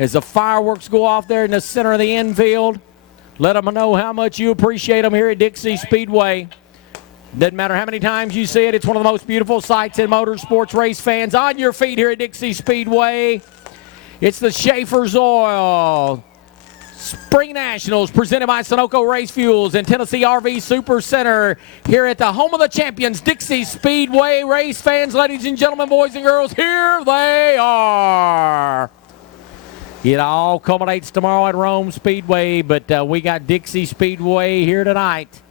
as the fireworks go off there in the center of the infield. Let them know how much you appreciate them here at Dixie Speedway. Doesn't matter how many times you see it, it's one of the most beautiful sights in motorsports. Race fans, on your feet here at Dixie Speedway. It's the Schaefer's Oil Spring Nationals presented by Sunoco Race Fuels and Tennessee RV Super Center here at the home of the champions, Dixie Speedway. Race fans, ladies and gentlemen, boys and girls, here they are. It all culminates tomorrow at Rome Speedway, but we got Dixie Speedway here tonight.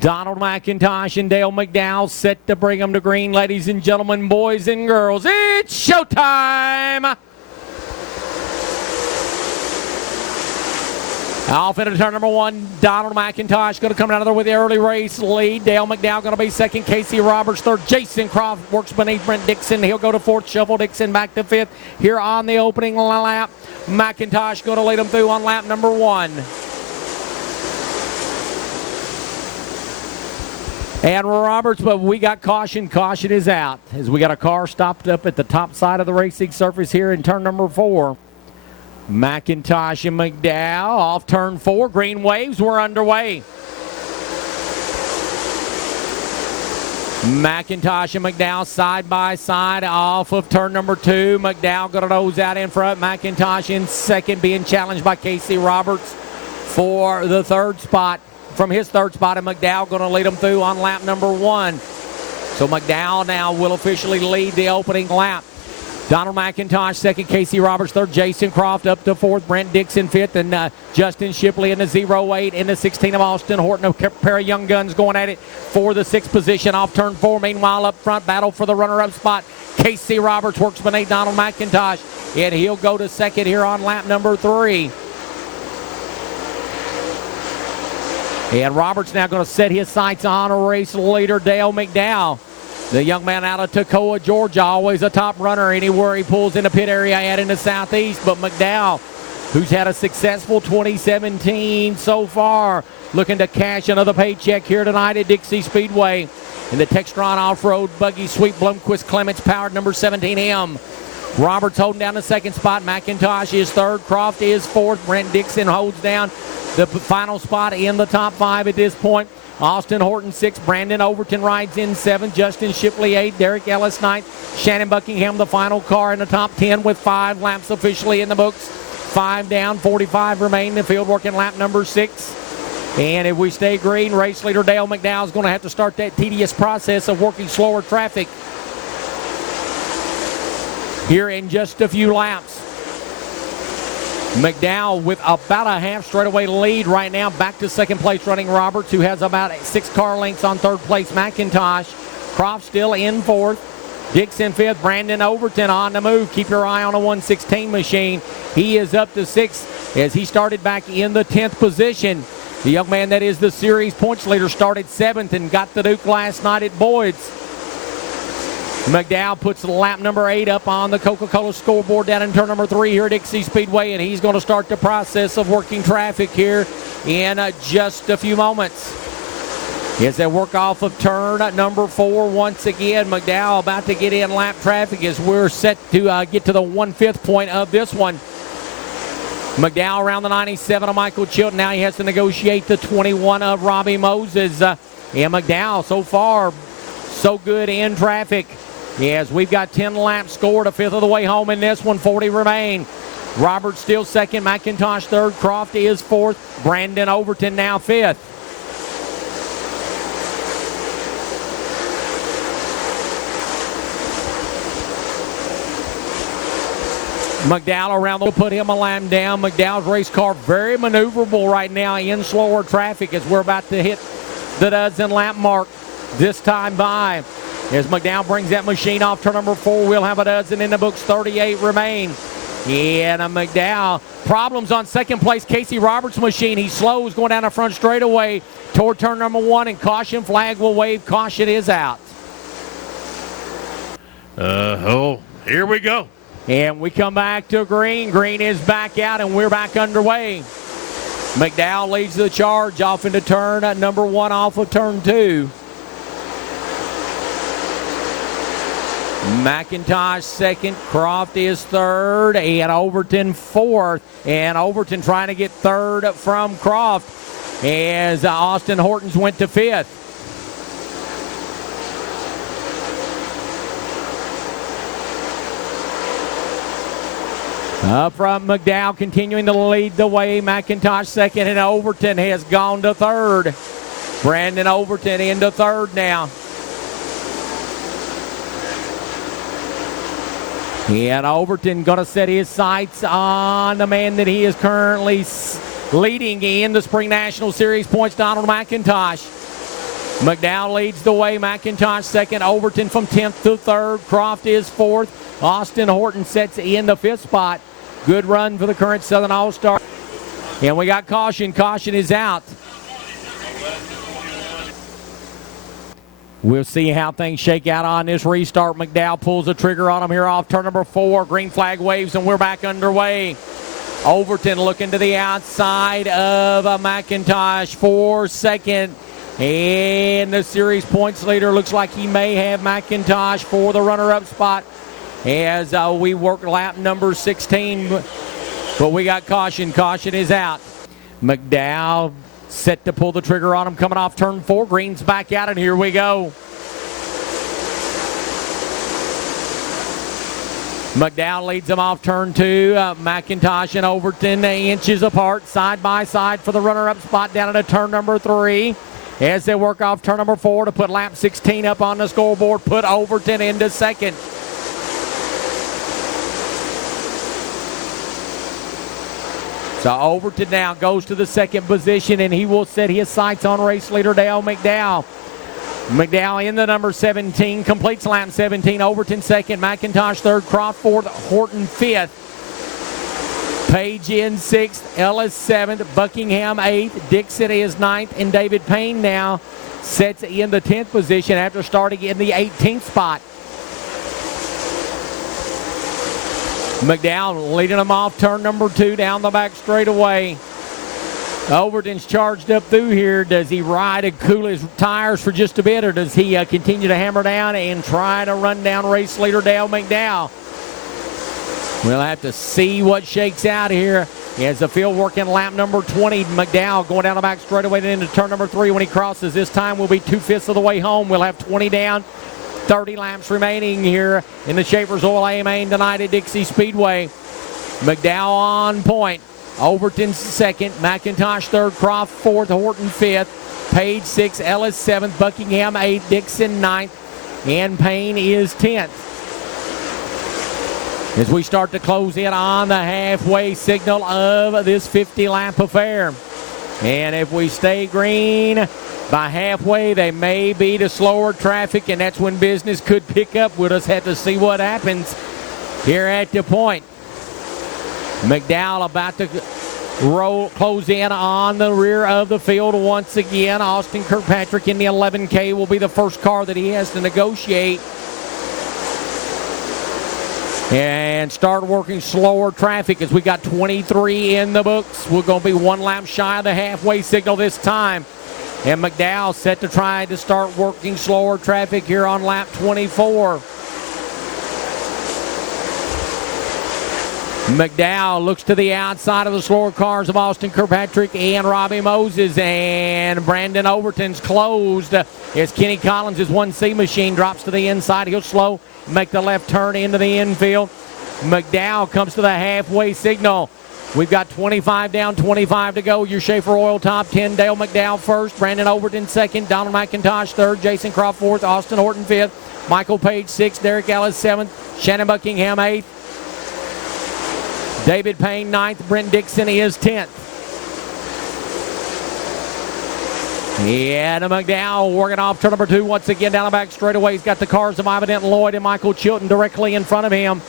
Donald McIntosh and Dale McDowell set to bring them to green, ladies and gentlemen, boys and girls. It's showtime! Off into turn number one, Donald McIntosh going to come out of there with the early race lead. Dale McDowell going to be second. Casey Roberts third. Jason Croft works beneath Brent Dixon. He'll go to fourth. Shovel Dixon back to fifth here on the opening lap. McIntosh going to lead them through on lap number one. And Roberts, but we got caution. Caution is out as we got a car stopped up at the top side of the racing surface here in turn number four. McIntosh and McDowell off turn four. Green waves were underway. McIntosh and McDowell side by side off of turn number two. McDowell going to nose out in front. McIntosh in second, being challenged by Casey Roberts for the third spot. From his third spot, and McDowell going to lead them through on lap number one. So McDowell now will officially lead the opening lap. Donald McIntosh second, Casey Roberts third, Jason Croft up to fourth, Brent Dixon fifth, and Justin Shipley in the 08 in the 16 of Austin Horton. A pair of young guns going at it for the sixth position off turn four. Meanwhile, up front, battle for the runner-up spot. Casey Roberts works beneath Donald McIntosh, and he'll go to second here on lap number three. And Roberts now going to set his sights on a race leader, Dale McDowell. The young man out of Toccoa, Georgia, always a top runner anywhere he pulls in the pit area out in the southeast. But McDowell, who's had a successful 2017 so far, looking to cash another paycheck here tonight at Dixie Speedway. In the Textron Off-Road Buggy Sweet Blomquist Clements powered number 17M. Roberts holding down the second spot. McIntosh is third. Croft is fourth. Brent Dixon holds down the final spot in the top five at this point. Austin Horton 6, Brandon Overton rides in 7, Justin Shipley 8, Derek Ellis 9, Shannon Buckingham the final car in the top 10 with 5 laps officially in the books. 5 down, 45 remain in the field working lap number 6. And if we stay green, race leader Dale McDowell is going to have to start that tedious process of working slower traffic here in just a few laps. McDowell with about a half straightaway lead right now. Back to second place running Roberts, who has about 6 car lengths on third place. McIntosh. Croft still in fourth. Dixon fifth. Brandon Overton on the move. Keep your eye on a 116 machine. He is up to 6 as he started back in the 10th position. The young man that is the series points leader started 7th and got the Duke last night at Boyd's. McDowell puts lap number 8 up on the Coca-Cola scoreboard down in turn number 3 here at Dixie Speedway, and he's going to start the process of working traffic here in just a few moments. As they work off of turn number 4 once again, McDowell about to get in lap traffic as we're set to get to the 1/5 point of this one. McDowell around the 97 of Michael Chilton. Now he has to negotiate the 21 of Robbie Moses. And McDowell so far so good in traffic. Yes, we've got 10 laps scored, a fifth of the way home in this one, 40 remain. Roberts still second, McIntosh third, Croft is fourth, Brandon Overton now fifth. McDowell around the put him a lap down. McDowell's race car very maneuverable right now in slower traffic as we're about to hit the dozen lap mark this time by. As McDowell brings that machine off turn number 4, we'll have a dozen in the books, 38 remain. And McDowell, problems on second place, Casey Roberts' machine. He slows going down the front straightaway toward turn number 1, and caution flag will wave. Caution is out. Here we go. And we come back to green. Green is back out, and we're back underway. McDowell leads the charge off into turn number 1 off of turn 2. McIntosh second, Croft is third, and Overton fourth. And Overton trying to get third from Croft as Austin Hortons went to fifth. Up front, McDowell continuing to lead the way. McIntosh second, and Overton has gone to third. Brandon Overton into third now. And Overton going to set his sights on the man that he is currently leading in the Spring National Series points, Donald McIntosh. McDowell leads the way. McIntosh second. Overton from 10th to 3rd. Croft is 4th. Austin Horton sets in the 5th spot. Good run for the current Southern All-Star. And we got caution. Caution is out. We'll see how things shake out on this restart. McDowell pulls the trigger on him here off turn number 4. Green flag waves, and we're back underway. Overton looking to the outside of McIntosh for second. And the series points leader looks like he may have McIntosh for the runner-up spot as we work lap number 16. But we got caution. Caution is out. McDowell set to pull the trigger on him coming off turn 4. Green's back out, and here we go. McDowell leads him off turn 2. McIntosh and Overton inches apart, side by side for the runner-up spot down into turn number 3. As they work off turn number 4 to put lap 16 up on the scoreboard, put Overton into second. So Overton now goes to the second position, and he will set his sights on race leader Dale McDowell. McDowell in the number 17, completes lap 17. Overton second, McIntosh third, Croft fourth, Horton fifth. Page in 6th, Ellis 7th, Buckingham 8th, Dixon is 9th, and David Payne now sets in the 10th position after starting in the 18th spot. McDowell leading them off turn number 2 down the back straightaway. Overton's charged up through here. Does he ride and cool his tires for just a bit, or does he continue to hammer down and try to run down race leader Dale McDowell? We'll have to see what shakes out here as the field working lap number 20. McDowell going down the back straightaway and into turn number 3 when he crosses. This time will be 2/5 of the way home. We'll have 20 down, 30 laps remaining here in the Schaefer's Oil A-Main tonight at Dixie Speedway. McDowell on point. Overton second, McIntosh third, Croft fourth, Horton fifth, Page 6, Ellis 7th, Buckingham 8th, Dixon 9th, and Payne is 10th. As we start to close in on the halfway signal of this 50-lap affair. And if we stay green by halfway, they may be to slower traffic, and that's when business could pick up. We'll just have to see what happens here at the point. McDowell about to close in on the rear of the field once again. Austin Kirkpatrick in the 11K will be the first car that he has to negotiate and start working slower traffic as we got 23 in the books. We're going to be 1 lap shy of the halfway signal this time. And McDowell set to try to start working slower traffic here on lap 24. McDowell looks to the outside of the slower cars of Austin Kirkpatrick and Robbie Moses, and Brandon Overton's closed as Kenny Collins' 1C machine drops to the inside. He'll slow, make the left turn into the infield. McDowell comes to the halfway signal. We've got 25 down, 25 to go. Your Schaefer Oil top 10. Dale McDowell first, Brandon Overton second, Donald McIntosh third, Jason Croft fourth, Austin Horton fifth, Michael Page sixth, Derek Ellis 7th, Shannon Buckingham 8th, David Payne 9th, Brent Dixon is 10th. Yeah, McDowell working off turn number 2 once again down the back straightaway. He's got the cars of Ivan Lloyd and Michael Chilton directly in front of him.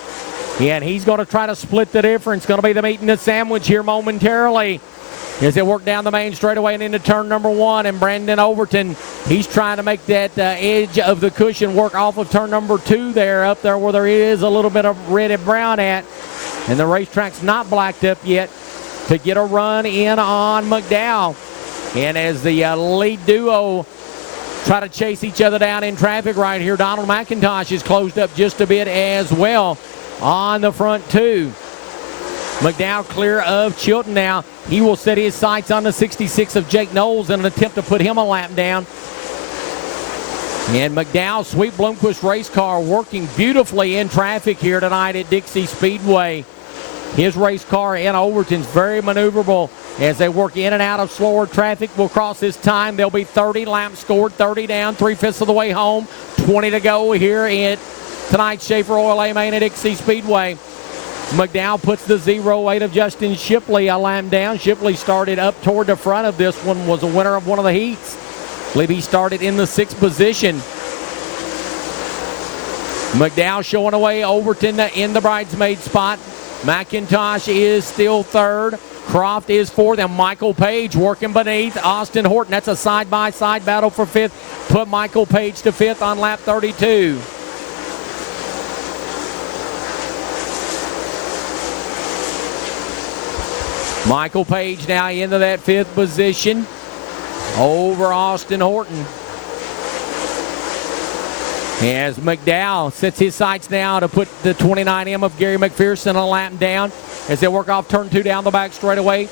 And he's going to try to split the difference. Going to be the meat and the sandwich here momentarily as they work down the main straightaway and into turn number 1. And Brandon Overton, he's trying to make that edge of the cushion work off of turn number 2 there, up there where there is a little bit of red and brown at. And the racetrack's not blacked up yet to get a run in on McDowell. And as the lead duo try to chase each other down in traffic right here. Donald McIntosh is closed up just a bit as well on the front two. McDowell clear of Chilton now. He will set his sights on the 66 of Jake Knowles in an attempt to put him a lap down. And McDowell, Sweet Bloomquist race car, working beautifully in traffic here tonight at Dixie Speedway. His race car in Overton's very maneuverable as they work in and out of slower traffic. Will cross this time. There'll be 30 laps scored, 30 down, 3/5 of the way home. 20 to go here at tonight's Schaefer Oil A-Main at Dixie Speedway. McDowell puts the 0-8 of Justin Shipley a lap down. Shipley started up toward the front of this one, was a winner of one of the heats. I believe he started in the 6th position. McDowell showing away Overton in the bridesmaid spot. McIntosh is still 3rd. Croft is 4th, and Michael Page working beneath Austin Horton. That's a side-by-side battle for 5th. Put Michael Page to 5th on lap 32. Michael Page now into that 5th position over Austin Horton. As McDowell sets his sights now to put the 29M of Gary McPherson a lap down as they work off turn 2 down the back straightaway.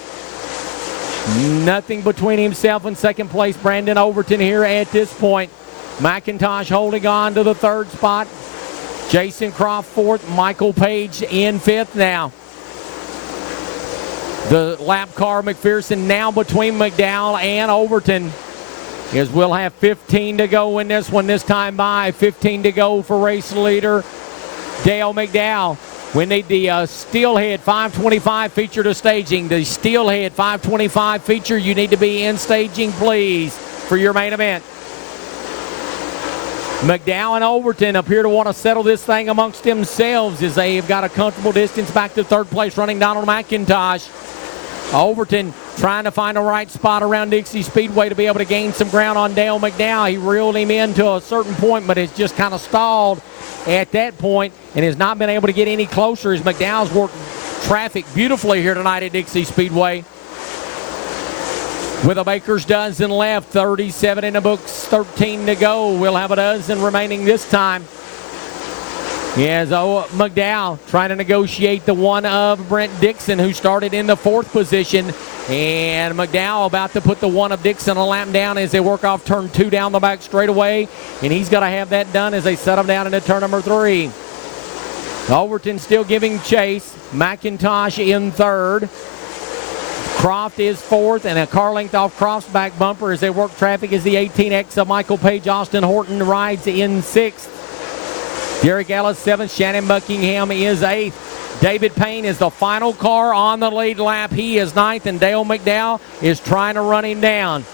Nothing between himself and 2nd place Brandon Overton here at this point. McIntosh holding on to the 3rd spot. Jason Croft 4th. Michael Page in 5th now. The lap car McPherson now between McDowell and Overton. As we'll have 15 to go in this one this time by. 15 to go for race leader Dale McDowell. We need the Steelhead 525 feature to staging. The Steelhead 525 feature, you need to be in staging, please, for your main event. McDowell and Overton appear to want to settle this thing amongst themselves as they have got a comfortable distance back to 3rd place running Donald McIntosh. Overton trying to find the right spot around Dixie Speedway to be able to gain some ground on Dale McDowell. He reeled him in to a certain point, but has just kind of stalled at that point and has not been able to get any closer as McDowell's worked traffic beautifully here tonight at Dixie Speedway. With a baker's dozen left, 37 in the books, 13 to go. We'll have a dozen remaining this time. As McDowell trying to negotiate the one of Brent Dixon, who started in the 4th position. And McDowell about to put the one of Dixon a lap down as they work off turn 2 down the back straightaway. And he's got to have that done as they set him down into turn number 3. Overton still giving chase. McIntosh in 3rd. Croft is 4th, and a car length off Croft's back bumper as they work traffic as the 18X of Michael Page. Austin Horton rides in 6th. Derek Ellis 7th. Shannon Buckingham is 8th. David Payne is the final car on the lead lap. He is 9th, and Dale McDowell is trying to run him down.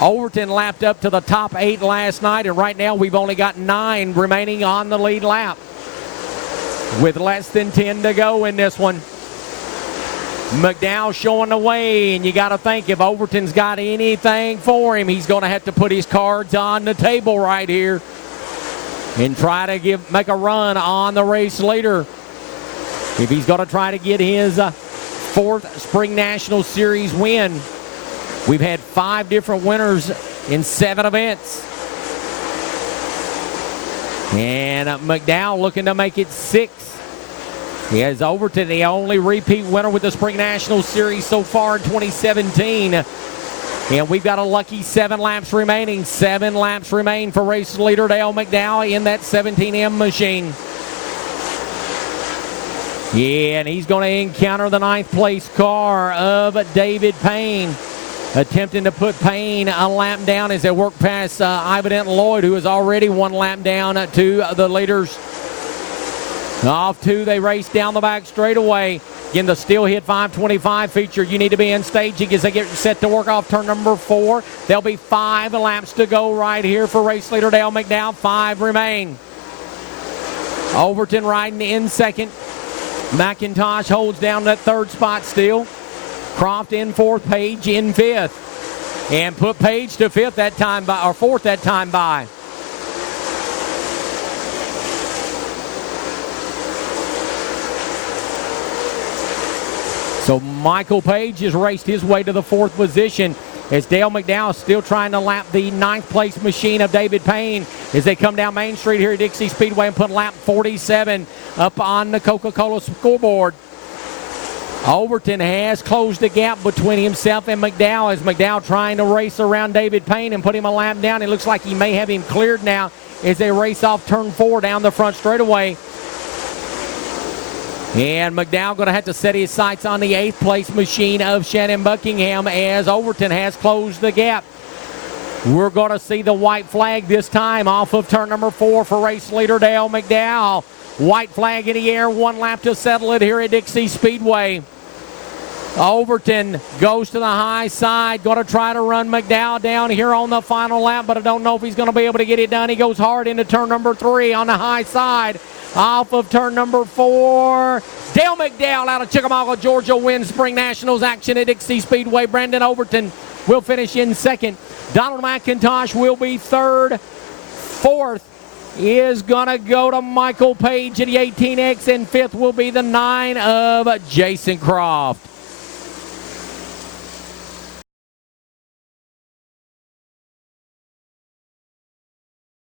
Overton lapped up to the top 8 last night, and right now we've only got 9 remaining on the lead lap with less than 10 to go in this one. McDowell showing the way, and you got to think if Overton's got anything for him, he's going to have to put his cards on the table right here and try to make a run on the race leader. If he's going to try to get his 4th Spring National Series win. We've had 5 different winners in 7 events. And McDowell looking to make it 6. He has Overton, the only repeat winner with the Spring National Series so far in 2017. And we've got a lucky 7 laps remaining. 7 laps remain for race leader Dale McDowell in that 17M machine. Yeah, and he's going to encounter the 9th place car of David Payne. Attempting to put Payne a lap down as they work past Ivan Denton Lloyd, who is already 1 lap down to the leaders. Off 2, they race down the back straightaway. Again, the Steelhead 525 feature, you need to be in staging as they get set to work off turn number 4. There'll be 5 laps to go right here for race leader Dale McDowell. 5 remain. Overton riding in 2nd. McIntosh holds down that 3rd spot still. Croft in 4th, Page in 5th. And put Page to 5th that time by, or 4th that time by. So Michael Page has raced his way to the 4th position as Dale McDowell is still trying to lap the 9th place machine of David Payne as they come down Main Street here at Dixie Speedway and put lap 47 up on the Coca-Cola scoreboard. Overton has closed the gap between himself and McDowell as McDowell trying to race around David Payne and put him a lap down. It looks like he may have him cleared now as they race off turn 4 down the front straightaway. And McDowell going to have to set his sights on the 8th place machine of Shannon Buckingham as Overton has closed the gap. We're going to see the white flag this time off of turn number 4 for race leader Dale McDowell. White flag in the air, 1 lap to settle it here at Dixie Speedway. Overton goes to the high side, going to try to run McDowell down here on the final lap, but I don't know if he's going to be able to get it done. He goes hard into turn number 3 on the high side. Off of turn number 4, Dale McDowell out of Chickamauga, Georgia wins Spring Nationals action at Dixie Speedway. Brandon Overton will finish in 2nd. Donald McIntosh will be 3rd. 4th is going to go to Michael Page at the 18X, and 5th will be the 9 of Jason Croft.